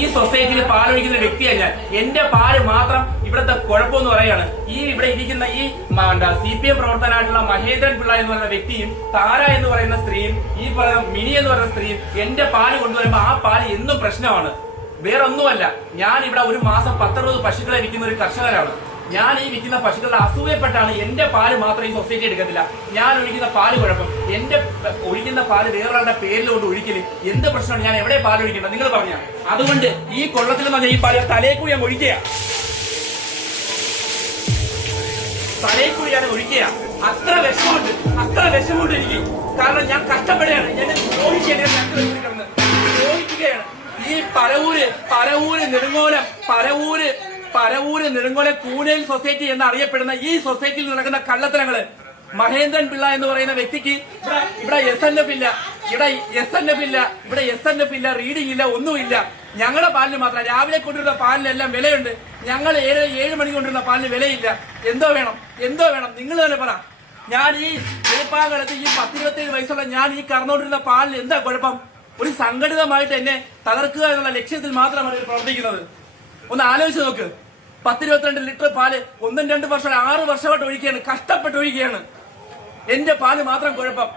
ഈ സൊസൈറ്റിയിൽ പാലൊഴിക്കുന്ന വ്യക്തിയാണ് ഞാൻ. എന്റെ പാല് മാത്രം ഇവിടുത്തെ കുഴപ്പമെന്ന് പറയാണ്. ഇവിടെ ഇരിക്കുന്ന ഈ CPM പ്രവർത്തനായിട്ടുള്ള മഹേന്ദ്രൻ പിള്ള എന്ന് പറയുന്ന വ്യക്തിയും താര എന്ന് പറയുന്ന സ്ത്രീയും ഈ പറയുന്ന മിനി എന്ന് പറയുന്ന സ്ത്രീയും എന്റെ പാല് കൊണ്ടുവരുമ്പോ ആ പാല് എന്നും പ്രശ്നമാണ്. വേറെ ഒന്നുമല്ല, ഞാൻ ഇവിടെ ഒരു മാസം 10-60 പശുക്കളെ വിൽക്കുന്ന ഒരു കർഷകനാണ്. ഞാൻ ഈ വിൽക്കുന്ന പശുക്കളുടെ അസൂയപ്പെട്ടാണ് എന്റെ പാല് മാത്രം ഈ സൊസൈറ്റി എടുക്കത്തില്ല. ഞാൻ ഒഴിക്കുന്ന പാല് കുഴപ്പം, എന്റെ ഒഴിക്കുന്ന പാല് വേറൊരാളുടെ പേരിലോട്ട് ഒഴിക്കല് എന്ത് പ്രശ്നമാണ്? ഞാൻ എവിടെ പാല് ഒഴിക്കണം നിങ്ങൾ പറഞ്ഞ? അതുകൊണ്ട് ഈ കൊള്ളത്തിൽ എന്ന് പറഞ്ഞാൽ ഈ പാല് തലേക്കൂടി ഞാൻ ഒഴിക്കുക, തലേക്കൂടി ഞാൻ ഒഴിക്കുക. അത്ര വിഷമുണ്ട് എനിക്ക്. കാരണം ഞാൻ കഷ്ടപ്പെടുകയാണ്, എന്നെ ദ്രോഹിക്കുകയാണ്. ഈ പരവൂര് നെടുങ്ങോല കൂനേൽ സൊസൈറ്റി എന്നറിയപ്പെടുന്ന ഈ സൊസൈറ്റിയിൽ നടക്കുന്ന കള്ളത്തരങ്ങള്, മഹേന്ദ്രൻ പിള്ള എന്ന് പറയുന്ന വ്യക്തിക്ക് ഇവിടെ SNF ഇല്ല, റീഡിംഗ് ഇല്ല, ഒന്നുമില്ല. ഞങ്ങളുടെ പാലിന് മാത്രം രാവിലെ കൊണ്ടുവരുന്ന പാലിനെല്ലാം വിലയുണ്ട്. ഞങ്ങൾ 7 മണിക്ക് കൊണ്ടുവരുന്ന പാലിന് വിലയില്ല. എന്തോ വേണം? നിങ്ങൾ തന്നെ പറ. ഞാൻ ഈ വെളുപ്പാകാലത്ത് ഈ 10-27 വയസ്സുള്ള ഞാൻ ഈ കറന്നുകൊണ്ടിരുന്ന പാലിന് എന്താ കുഴപ്പം? ഒരു സംഘടിതമായിട്ട് എന്നെ തകർക്കുക എന്നുള്ള ലക്ഷ്യത്തിൽ മാത്രമാണ് ഇത് പ്രവർത്തിക്കുന്നത്. ഒന്ന് ആലോചിച്ച് നോക്ക്. 10-22 ലിറ്റർ പാല് 1-2 വർഷം 6 വർഷമായിട്ട് ഒഴിക്കുകയാണ്, കഷ്ടപ്പെട്ട് ഒഴിക്കുകയാണ്. എന്റെ പാല് മാത്രം കുഴപ്പം.